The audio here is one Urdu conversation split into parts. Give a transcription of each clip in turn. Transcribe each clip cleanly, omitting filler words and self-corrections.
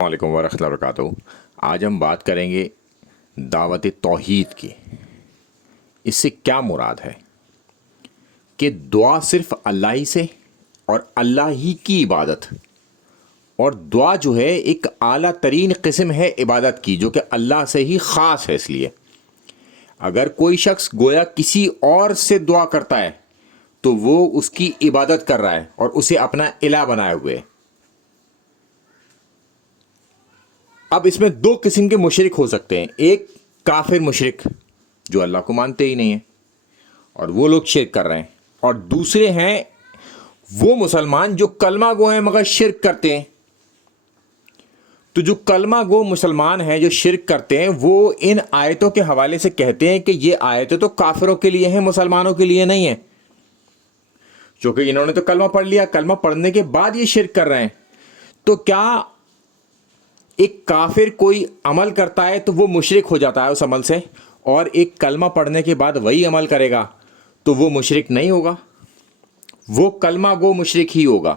السلام علیکم ورحمۃ اللہ وبرکاتہ۔ آج ہم بات کریں گے دعوت توحید کی۔ اس سے کیا مراد ہے کہ دعا صرف اللہ ہی سے اور اللہ ہی کی عبادت، اور دعا جو ہے ایک اعلیٰ ترین قسم ہے عبادت کی جو کہ اللہ سے ہی خاص ہے۔ اس لیے اگر کوئی شخص گویا کسی اور سے دعا کرتا ہے تو وہ اس کی عبادت کر رہا ہے اور اسے اپنا الہ بنائے ہوئے ہے۔ اب اس میں دو قسم کے مشرک ہو سکتے ہیں، ایک کافر مشرک جو اللہ کو مانتے ہی نہیں ہیں اور وہ لوگ شرک کر رہے ہیں، اور دوسرے ہیں وہ مسلمان جو کلمہ گو ہیں مگر شرک کرتے ہیں۔ تو جو کلمہ گو مسلمان ہیں جو شرک کرتے ہیں وہ ان آیتوں کے حوالے سے کہتے ہیں کہ یہ آیتیں تو کافروں کے لیے ہیں، مسلمانوں کے لیے نہیں ہیں، چونکہ انہوں نے تو کلمہ پڑھ لیا، کلمہ پڑھنے کے بعد یہ شرک کر رہے ہیں۔ تو کیا ایک کافر کوئی عمل کرتا ہے تو وہ مشرک ہو جاتا ہے اس عمل سے، اور ایک کلمہ پڑھنے کے بعد وہی عمل کرے گا تو وہ مشرک نہیں ہوگا؟ وہ کلمہ گو مشرک ہی ہوگا،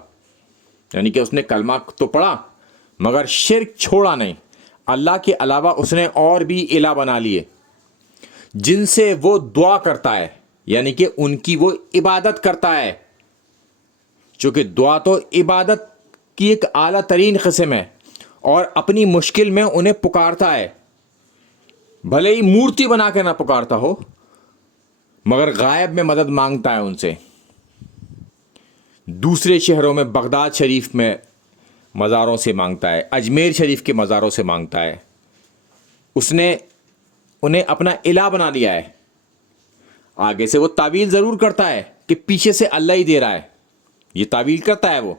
یعنی کہ اس نے کلمہ تو پڑھا مگر شرک چھوڑا نہیں، اللہ کے علاوہ اس نے اور بھی الہ بنا لیے جن سے وہ دعا کرتا ہے، یعنی کہ ان کی وہ عبادت کرتا ہے، چونکہ دعا تو عبادت کی ایک اعلیٰ ترین قسم ہے، اور اپنی مشکل میں انہیں پکارتا ہے، بھلے ہی مورتی بنا کے نہ پکارتا ہو مگر غائب میں مدد مانگتا ہے ان سے۔ دوسرے شہروں میں بغداد شریف میں مزاروں سے مانگتا ہے، اجمیر شریف کے مزاروں سے مانگتا ہے، اس نے انہیں اپنا الہ بنا لیا ہے۔ آگے سے وہ تعویل ضرور کرتا ہے کہ پیچھے سے اللہ ہی دے رہا ہے، یہ تعویل کرتا ہے وہ،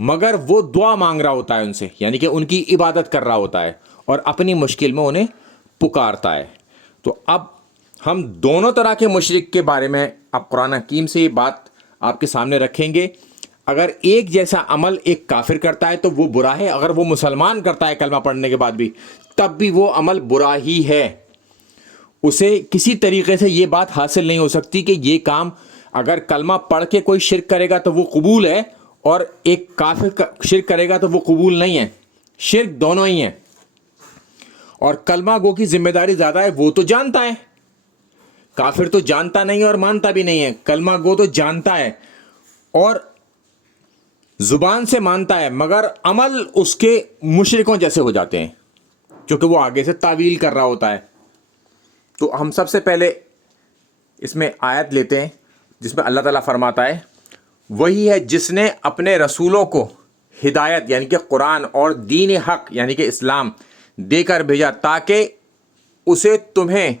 مگر وہ دعا مانگ رہا ہوتا ہے ان سے، یعنی کہ ان کی عبادت کر رہا ہوتا ہے اور اپنی مشکل میں انہیں پکارتا ہے۔ تو اب ہم دونوں طرح کے مشرک کے بارے میں اب قرآن حکیم سے یہ بات آپ کے سامنے رکھیں گے۔ اگر ایک جیسا عمل ایک کافر کرتا ہے تو وہ برا ہے، اگر وہ مسلمان کرتا ہے کلمہ پڑھنے کے بعد بھی تب بھی وہ عمل برا ہی ہے۔ اسے کسی طریقے سے یہ بات حاصل نہیں ہو سکتی کہ یہ کام اگر کلمہ پڑھ کے کوئی شرک کرے گا تو وہ قبول ہے، اور ایک کافر شرک کرے گا تو وہ قبول نہیں ہے۔ شرک دونوں ہی ہیں، اور کلمہ گو کی ذمہ داری زیادہ ہے، وہ تو جانتا ہے، کافر تو جانتا نہیں اور مانتا بھی نہیں ہے، کلمہ گو تو جانتا ہے اور زبان سے مانتا ہے، مگر عمل اس کے مشرکوں جیسے ہو جاتے ہیں کیونکہ وہ آگے سے تعویل کر رہا ہوتا ہے۔ تو ہم سب سے پہلے اس میں آیت لیتے ہیں جس میں اللہ تعالیٰ فرماتا ہے، وہی ہے جس نے اپنے رسولوں کو ہدایت یعنی کہ قرآن اور دین حق یعنی کہ اسلام دے کر بھیجا تاکہ اسے تمہیں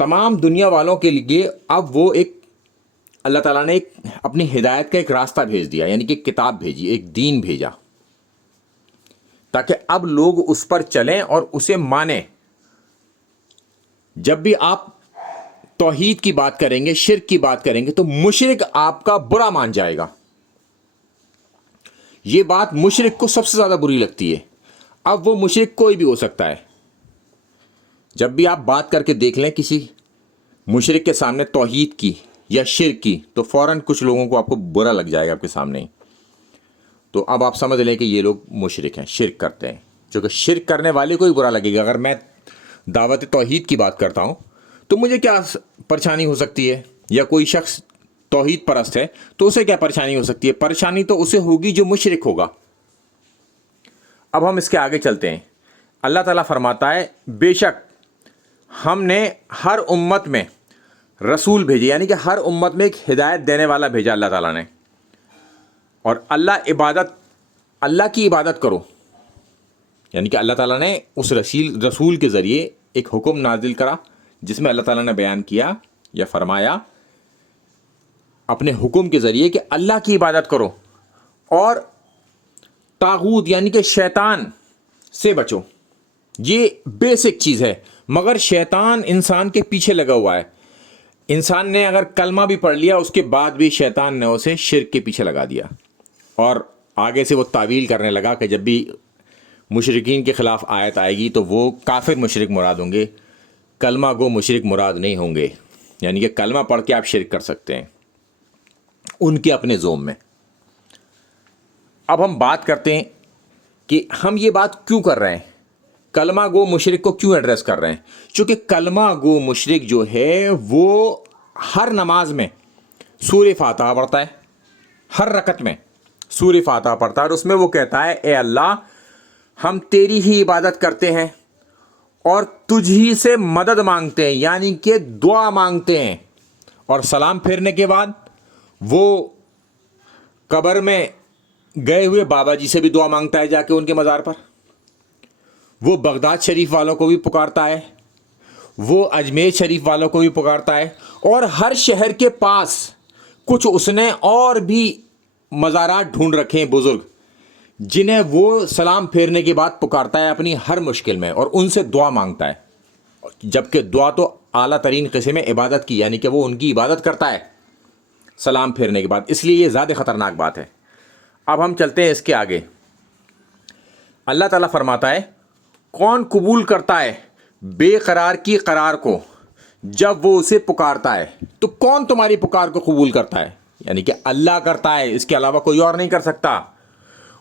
تمام دنیا والوں کے لیے اب وہ ایک اللہ تعالیٰ نے ایک اپنی ہدایت کا ایک راستہ بھیج دیا، یعنی کہ کتاب بھیجی، ایک دین بھیجا تاکہ اب لوگ اس پر چلیں اور اسے مانیں۔ جب بھی آپ توحید کی بات کریں گے، شرک کی بات کریں گے تو مشرک آپ کا برا مان جائے گا، یہ بات مشرک کو سب سے زیادہ بری لگتی ہے۔ اب وہ مشرک کوئی بھی ہو سکتا ہے، جب بھی آپ بات کر کے دیکھ لیں کسی مشرک کے سامنے توحید کی یا شرک کی تو فوراً کچھ لوگوں کو آپ کو برا لگ جائے گا آپ کے سامنے ہی۔ تو اب آپ سمجھ لیں کہ یہ لوگ مشرک ہیں، شرک کرتے ہیں، چونکہ شرک کرنے والے کو ہی برا لگے گا۔ اگر میں دعوت توحید کی بات کرتا ہوں تو مجھے کیا پریشانی ہو سکتی ہے، یا کوئی شخص توحید پرست ہے تو اسے کیا پریشانی ہو سکتی ہے؟ پریشانی تو اسے ہوگی جو مشرک ہوگا۔ اب ہم اس کے آگے چلتے ہیں۔ اللہ تعالیٰ فرماتا ہے، بے شک ہم نے ہر امت میں رسول بھیجے، یعنی کہ ہر امت میں ایک ہدایت دینے والا بھیجا اللہ تعالیٰ نے، اور اللہ کی عبادت کرو، یعنی کہ اللہ تعالیٰ نے اس رسول کے ذریعے ایک حکم نازل کرا جس میں اللہ تعالیٰ نے بیان کیا یا فرمایا اپنے حکم کے ذریعے کہ اللہ کی عبادت کرو اور طاغوت یعنی کہ شیطان سے بچو۔ یہ بیسک چیز ہے، مگر شیطان انسان کے پیچھے لگا ہوا ہے۔ انسان نے اگر کلمہ بھی پڑھ لیا اس کے بعد بھی شیطان نے اسے شرک کے پیچھے لگا دیا، اور آگے سے وہ تعویل کرنے لگا کہ جب بھی مشرکین کے خلاف آیت آئے گی تو وہ کافر مشرک مراد ہوں گے، کلمہ گو مشرک مراد نہیں ہوں گے، یعنی کہ کلمہ پڑھ کے آپ شرک کر سکتے ہیں ان کے اپنے زوم میں۔ اب ہم بات کرتے ہیں کہ ہم یہ بات کیوں کر رہے ہیں، کلمہ گو مشرک کو کیوں ایڈریس کر رہے ہیں؟ چونکہ کلمہ گو مشرک جو ہے وہ ہر نماز میں سورہ فاتحہ پڑھتا ہے، ہر رکعت میں سورہ فاتحہ پڑھتا ہے، اور اس میں وہ کہتا ہے اے اللہ ہم تیری ہی عبادت کرتے ہیں اور تجھ ہی سے مدد مانگتے ہیں، یعنی کہ دعا مانگتے ہیں. اور سلام پھیرنے کے بعد وہ قبر میں گئے ہوئے بابا جی سے بھی دعا مانگتا ہے، جا کے ان کے مزار پر. وہ بغداد شریف والوں کو بھی پکارتا ہے، وہ اجمیر شریف والوں کو بھی پکارتا ہے، اور ہر شہر کے پاس کچھ اس نے اور بھی مزارات ڈھونڈ رکھے ہیں بزرگ، جنہیں وہ سلام پھیرنے کے بعد پکارتا ہے اپنی ہر مشکل میں، اور ان سے دعا مانگتا ہے. جبکہ دعا تو اعلیٰ ترین قسم ہے عبادت کی، یعنی کہ وہ ان کی عبادت کرتا ہے سلام پھیرنے کے بعد، اس لیے یہ زیادہ خطرناک بات ہے. اب ہم چلتے ہیں اس کے آگے. اللہ تعالیٰ فرماتا ہے کون قبول کرتا ہے بے قرار کی قرار کو جب وہ اسے پکارتا ہے؟ تو کون تمہاری پکار کو قبول کرتا ہے؟ یعنی کہ اللہ کرتا ہے، اس کے علاوہ کوئی اور نہیں کر سکتا.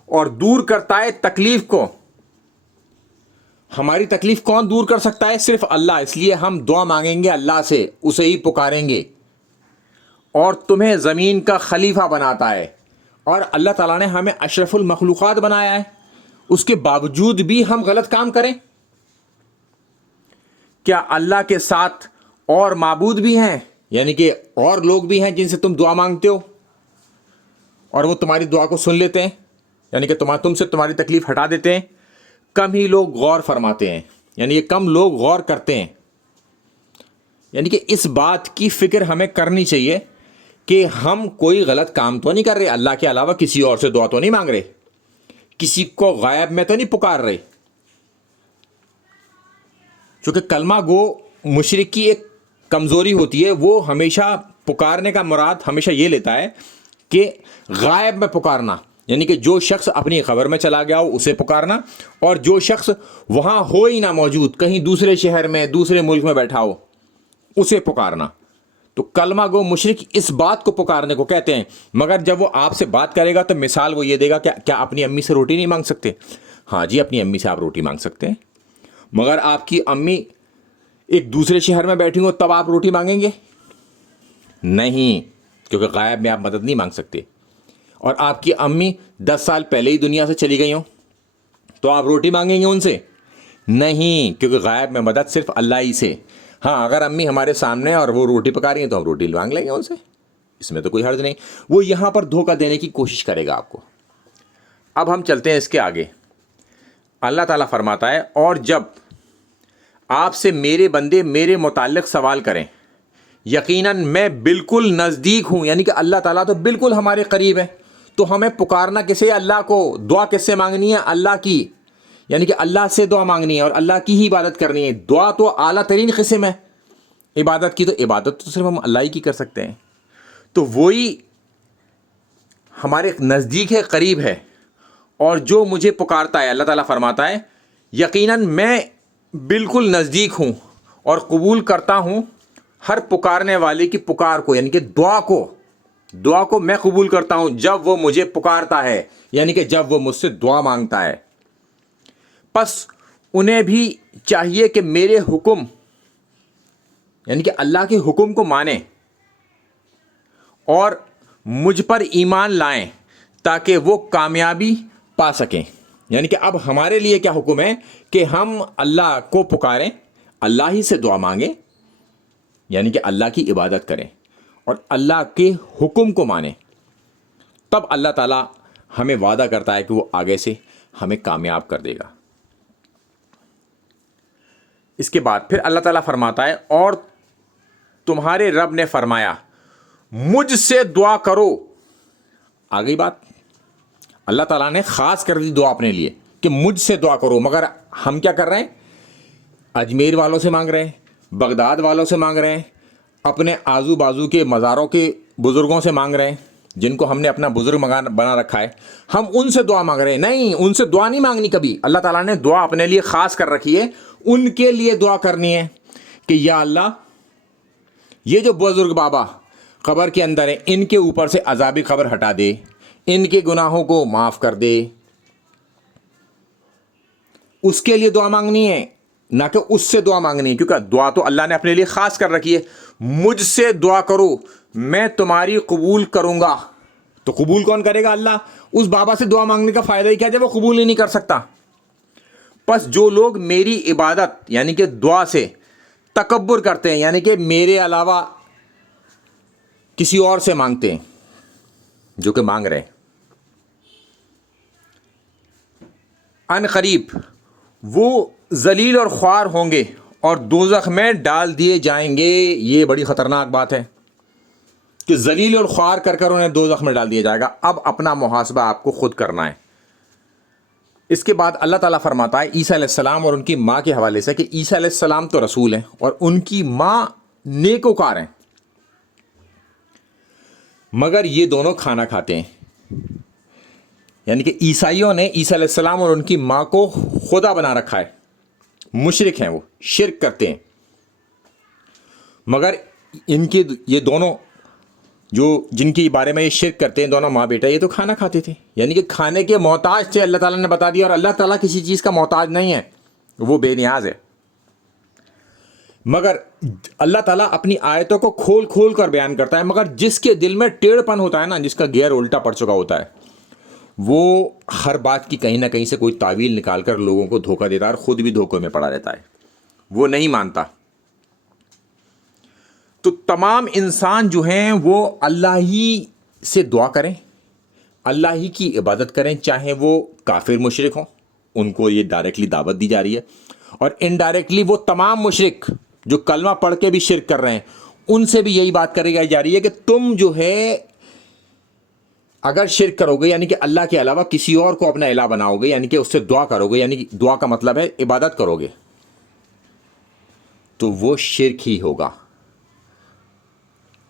اور دور کرتا ہے تکلیف کو. ہماری تکلیف کون دور کر سکتا ہے؟ صرف اللہ. اس لیے ہم دعا مانگیں گے اللہ سے، اسے ہی پکاریں گے. اور تمہیں زمین کا خلیفہ بناتا ہے، اور اللہ تعالیٰ نے ہمیں اشرف المخلوقات بنایا ہے، اس کے باوجود بھی ہم غلط کام کریں. کیا اللہ کے ساتھ اور معبود بھی ہیں، یعنی کہ اور لوگ بھی ہیں جن سے تم دعا مانگتے ہو اور وہ تمہاری دعا کو سن لیتے ہیں، یعنی کہ تم سے تمہاری تکلیف ہٹا دیتے ہیں؟ کم ہی لوگ غور فرماتے ہیں، یعنی کہ کم لوگ غور کرتے ہیں. یعنی کہ اس بات کی فکر ہمیں کرنی چاہیے کہ ہم کوئی غلط کام تو نہیں کر رہے، اللہ کے علاوہ کسی اور سے دعا تو نہیں مانگ رہے، کسی کو غائب میں تو نہیں پکار رہے. چونکہ کلمہ گو مشرک کی ایک کمزوری ہوتی ہے، وہ ہمیشہ پکارنے کا مراد ہمیشہ یہ لیتا ہے کہ غائب میں پکارنا، یعنی کہ جو شخص اپنی خبر میں چلا گیا ہو اسے پکارنا، اور جو شخص وہاں ہو ہی نہ موجود، کہیں دوسرے شہر میں دوسرے ملک میں بیٹھا ہو اسے پکارنا. تو کلمہ گو مشرک اس بات کو پکارنے کو کہتے ہیں. مگر جب وہ آپ سے بات کرے گا تو مثال وہ یہ دے گا کہ کیا اپنی امی سے روٹی نہیں مانگ سکتے؟ ہاں جی، اپنی امی سے آپ روٹی مانگ سکتے ہیں، مگر آپ کی امی ایک دوسرے شہر میں بیٹھی ہو تب آپ روٹی مانگیں گے؟ نہیں، کیونکہ غائب میں آپ مدد نہیں مانگ سکتے. اور آپ کی امی 10 سال پہلے ہی دنیا سے چلی گئی ہوں تو آپ روٹی مانگیں گے ان سے؟ نہیں، کیونکہ غائب میں مدد صرف اللہ ہی سے. ہاں، اگر امی ہمارے سامنے اور وہ روٹی پکا رہی ہیں تو ہم روٹی مانگ لیں گے ان سے، اس میں تو کوئی حرج نہیں. وہ یہاں پر دھوکہ دینے کی کوشش کرے گا آپ کو. اب ہم چلتے ہیں اس کے آگے. اللہ تعالیٰ فرماتا ہے اور جب آپ سے میرے بندے میرے متعلق سوال کریں یقیناً میں بالکل نزدیک ہوں، یعنی کہ اللہ تعالیٰ تو بالکل ہمارے قریب ہے. تو ہمیں پکارنا کسے؟ اللہ کو. دعا کس سے مانگنی ہے؟ اللہ کی، یعنی کہ اللہ سے دعا مانگنی ہے اور اللہ کی ہی عبادت کرنی ہے. دعا تو اعلیٰ ترین قسم ہے عبادت کی، تو عبادت تو صرف ہم اللہ ہی کی کر سکتے ہیں. تو وہی ہمارے نزدیک ہے، قریب ہے. اور جو مجھے پکارتا ہے، اللہ تعالیٰ فرماتا ہے یقیناً میں بالکل نزدیک ہوں اور قبول کرتا ہوں ہر پکارنے والے کی پکار کو، یعنی کہ دعا کو میں قبول کرتا ہوں جب وہ مجھے پکارتا ہے، یعنی کہ جب وہ مجھ سے دعا مانگتا ہے. پس انہیں بھی چاہیے کہ میرے حکم، یعنی کہ اللہ کے حکم کو مانیں اور مجھ پر ایمان لائیں تاکہ وہ کامیابی پا سکیں. یعنی کہ اب ہمارے لیے کیا حکم ہے کہ ہم اللہ کو پکاریں، اللہ ہی سے دعا مانگیں، یعنی کہ اللہ کی عبادت کریں اور اللہ کے حکم کو مانیں. تب اللہ تعالیٰ ہمیں وعدہ کرتا ہے کہ وہ آگے سے ہمیں کامیاب کر دے گا. اس کے بعد پھر اللہ تعالیٰ فرماتا ہے اور تمہارے رب نے فرمایا مجھ سے دعا کرو. آ گئی بات، اللہ تعالیٰ نے خاص کر دی دعا اپنے لیے کہ مجھ سے دعا کرو. مگر ہم کیا کر رہے ہیں؟ اجمیر والوں سے مانگ رہے ہیں، بغداد والوں سے مانگ رہے ہیں، اپنے آزو بازو کے مزاروں کے بزرگوں سے مانگ رہے ہیں جن کو ہم نے اپنا بزرگ بنا رکھا ہے. ہم ان سے دعا مانگ رہے ہیں. نہیں، ان سے دعا نہیں مانگنی کبھی. اللہ تعالیٰ نے دعا اپنے لیے خاص کر رکھی ہے، ان کے لیے دعا کرنی ہے کہ یا اللہ یہ جو بزرگ بابا قبر کے اندر ہیں ان کے اوپر سے عذاب قبر ہٹا دے، ان کے گناہوں کو معاف کر دے. اس کے لیے دعا مانگنی ہے, نہ کہ اس سے دعا مانگنی ہے, کیونکہ دعا تو اللہ نے اپنے لیے خاص کر رکھی ہے. مجھ سے دعا کرو میں تمہاری قبول کروں گا. تو قبول کون کرے گا؟ اللہ. اس بابا سے دعا مانگنے کا فائدہ ہی کیا جب وہ قبول ہی نہیں کر سکتا. پس جو لوگ میری عبادت یعنی کہ دعا سے تکبر کرتے ہیں, یعنی کہ میرے علاوہ کسی اور سے مانگتے ہیں, جو کہ مانگ رہے ہیں, ان قریب وہ ذلیل اور خوار ہوں گے اور دوزخ میں ڈال دیے جائیں گے. یہ بڑی خطرناک بات ہے کہ ذلیل اور خوار کر کر انہیں دوزخ میں ڈال دیا جائے گا. اب اپنا محاسبہ آپ کو خود کرنا ہے. اس کے بعد اللہ تعالیٰ فرماتا ہے عیسیٰ علیہ السلام اور ان کی ماں کے حوالے سے کہ عیسیٰ علیہ السلام تو رسول ہیں اور ان کی ماں نیکوکار ہیں, مگر یہ دونوں کھانا کھاتے ہیں. یعنی کہ عیسائیوں نے عیسیٰ علیہ السلام اور ان کی ماں کو خدا بنا رکھا ہے. مشرک ہیں, وہ شرک کرتے ہیں. مگر ان کے یہ دونوں جو جن کے بارے میں یہ شرک کرتے ہیں, دونوں ماں بیٹا, یہ تو کھانا کھاتے تھے. یعنی کہ کھانے کے محتاج تھے. اللہ تعالیٰ نے بتا دیا, اور اللہ تعالیٰ کسی چیز کا محتاج نہیں ہے, وہ بے نیاز ہے. مگر اللہ تعالیٰ اپنی آیتوں کو کھول کھول کر بیان کرتا ہے. مگر جس کے دل میں ٹیڑھ پن ہوتا ہے نا, جس کا گیئر الٹا پڑ چکا ہوتا ہے, وہ ہر بات کی کہیں نہ کہیں سے کوئی تعویل نکال کر لوگوں کو دھوکہ دیتا ہے اور خود بھی دھوکے میں پڑا رہتا ہے. وہ نہیں مانتا. تو تمام انسان جو ہیں وہ اللہ ہی سے دعا کریں, اللہ ہی کی عبادت کریں, چاہے وہ کافر مشرک ہوں, ان کو یہ ڈائریکٹلی دعوت دی جا رہی ہے, اور انڈائریکٹلی وہ تمام مشرک جو کلمہ پڑھ کے بھی شرک کر رہے ہیں, ان سے بھی یہی بات کری جا رہی ہے کہ تم جو ہے اگر شرک کرو گے, یعنی کہ اللہ کے علاوہ کسی اور کو اپنا الہ بناؤ گے, یعنی کہ اس سے دعا کرو گے, یعنی کہ دعا کا مطلب ہے عبادت کرو گے, تو وہ شرک ہی ہوگا.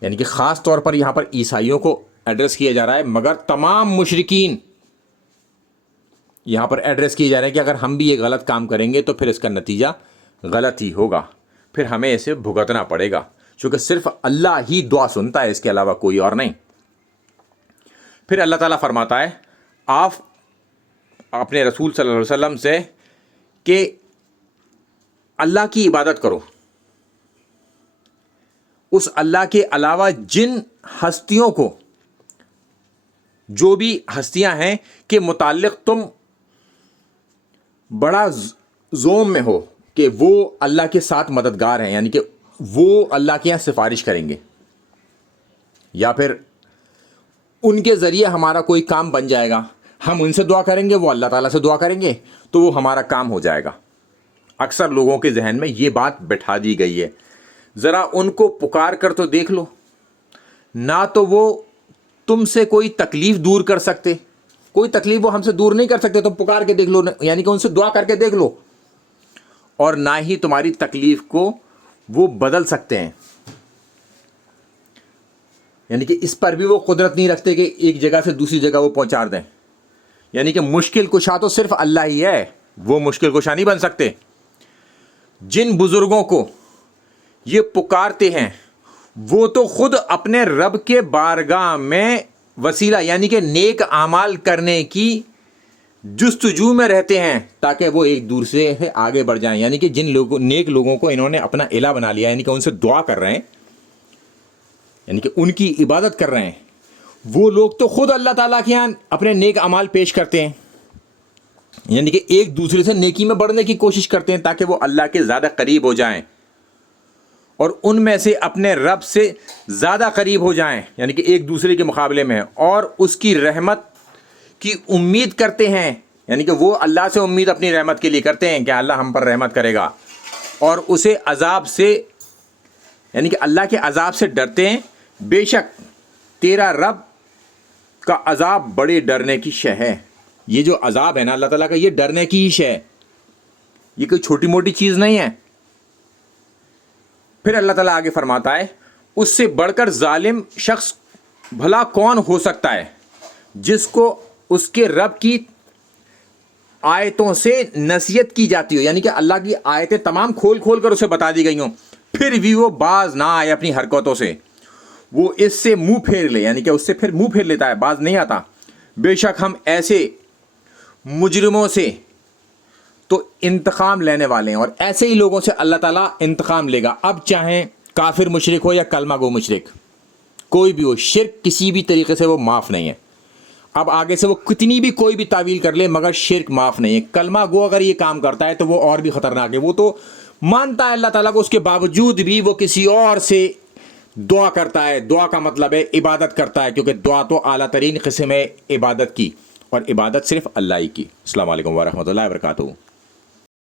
یعنی کہ خاص طور پر یہاں پر عیسائیوں کو ایڈریس کیا جا رہا ہے, مگر تمام مشرکین یہاں پر ایڈریس کیے جا رہے ہیں کہ اگر ہم بھی یہ غلط کام کریں گے تو پھر اس کا نتیجہ غلط ہی ہوگا, پھر ہمیں اسے بھگتنا پڑے گا, کیونکہ صرف اللہ ہی دعا سنتا ہے, اس کے علاوہ کوئی اور نہیں. پھر اللہ تعالیٰ فرماتا ہے آپ اپنے رسول صلی اللہ علیہ وسلم سے کہ اللہ کی عبادت کرو, اس اللہ کے علاوہ جن ہستیوں کو, جو بھی ہستیاں ہیں کہ متعلق تم بڑا زوم میں ہو کہ وہ اللہ کے ساتھ مددگار ہیں, یعنی کہ وہ اللہ کے یہاں سفارش کریں گے, یا پھر ان کے ذریعے ہمارا کوئی کام بن جائے گا, ہم ان سے دعا کریں گے, وہ اللہ تعالیٰ سے دعا کریں گے, تو وہ ہمارا کام ہو جائے گا. اکثر لوگوں کے ذہن میں یہ بات بٹھا دی گئی ہے. ذرا ان کو پکار کر تو دیکھ لو, نہ تو وہ تم سے کوئی تکلیف دور کر سکتے, کوئی تکلیف وہ ہم سے دور نہیں کر سکتے, تو پکار کے دیکھ لو, یعنی کہ ان سے دعا کر کے دیکھ لو, اور نہ ہی تمہاری تکلیف کو وہ بدل سکتے ہیں. یعنی کہ اس پر بھی وہ قدرت نہیں رکھتے کہ ایک جگہ سے دوسری جگہ وہ پہنچا دیں. یعنی کہ مشکل کشا تو صرف اللہ ہی ہے, وہ مشکل کشا نہیں بن سکتے. جن بزرگوں کو یہ پکارتے ہیں وہ تو خود اپنے رب کے بارگاہ میں وسیلہ یعنی کہ نیک اعمال کرنے کی جستجو میں رہتے ہیں تاکہ وہ ایک دوسرے سے آگے بڑھ جائیں. یعنی کہ جن لوگوں نیک لوگوں کو انہوں نے اپنا الہ بنا لیا, یعنی کہ ان سے دعا کر رہے ہیں, یعنی کہ ان کی عبادت کر رہے ہیں, وہ لوگ تو خود اللہ تعالیٰ کے یہاں اپنے نیک اعمال پیش کرتے ہیں, یعنی کہ ایک دوسرے سے نیکی میں بڑھنے کی کوشش کرتے ہیں تاکہ وہ اللہ کے زیادہ قریب ہو جائیں, اور ان میں سے اپنے رب سے زیادہ قریب ہو جائیں, یعنی کہ ایک دوسرے کے مقابلے میں, اور اس کی رحمت کی امید کرتے ہیں. یعنی کہ وہ اللہ سے امید اپنی رحمت کے لیے کرتے ہیں کہ اللہ ہم پر رحمت کرے گا, اور اسے عذاب سے یعنی کہ اللہ کے عذاب سے ڈرتے ہیں. بے شک تیرا رب کا عذاب بڑے ڈرنے کی شے ہے. یہ جو عذاب ہے نا اللہ تعالیٰ کا, یہ ڈرنے کی ہی شے ہے, یہ کوئی چھوٹی موٹی چیز نہیں ہے. پھر اللہ تعالیٰ آگے فرماتا ہے اس سے بڑھ کر ظالم شخص بھلا کون ہو سکتا ہے جس کو اس کے رب کی آیتوں سے نصیحت کی جاتی ہو, یعنی کہ اللہ کی آیتیں تمام کھول کھول کر اسے بتا دی گئی ہوں, پھر بھی وہ باز نہ آئے اپنی حرکتوں سے, وہ اس سے منہ پھیر لے, یعنی کہ اس سے پھر منہ پھیر لیتا ہے, باز نہیں آتا. بے شک ہم ایسے مجرموں سے تو انتقام لینے والے ہیں، اور ایسے ہی لوگوں سے اللہ تعالیٰ انتقام لے گا، اب چاہیں کافر مشرک ہو یا کلمہ گو مشرک، کوئی بھی ہو، شرک کسی بھی طریقے سے وہ معاف نہیں ہے۔ اب آگے سے وہ کتنی بھی کوئی بھی تعویل کر لے مگر شرک معاف نہیں ہے۔ کلمہ گو اگر یہ کام کرتا ہے تو وہ اور بھی خطرناک ہے، وہ تو مانتا ہے اللہ تعالیٰ کو، اس کے باوجود بھی وہ کسی اور سے دعا کرتا ہے۔ دعا کا مطلب ہے عبادت کرتا ہے، کیونکہ دعا تو اعلیٰ ترین قسم ہے عبادت کی، اور عبادت صرف اللہ ہی کی۔ السلام علیکم ورحمۃ اللہ وبرکاتہ۔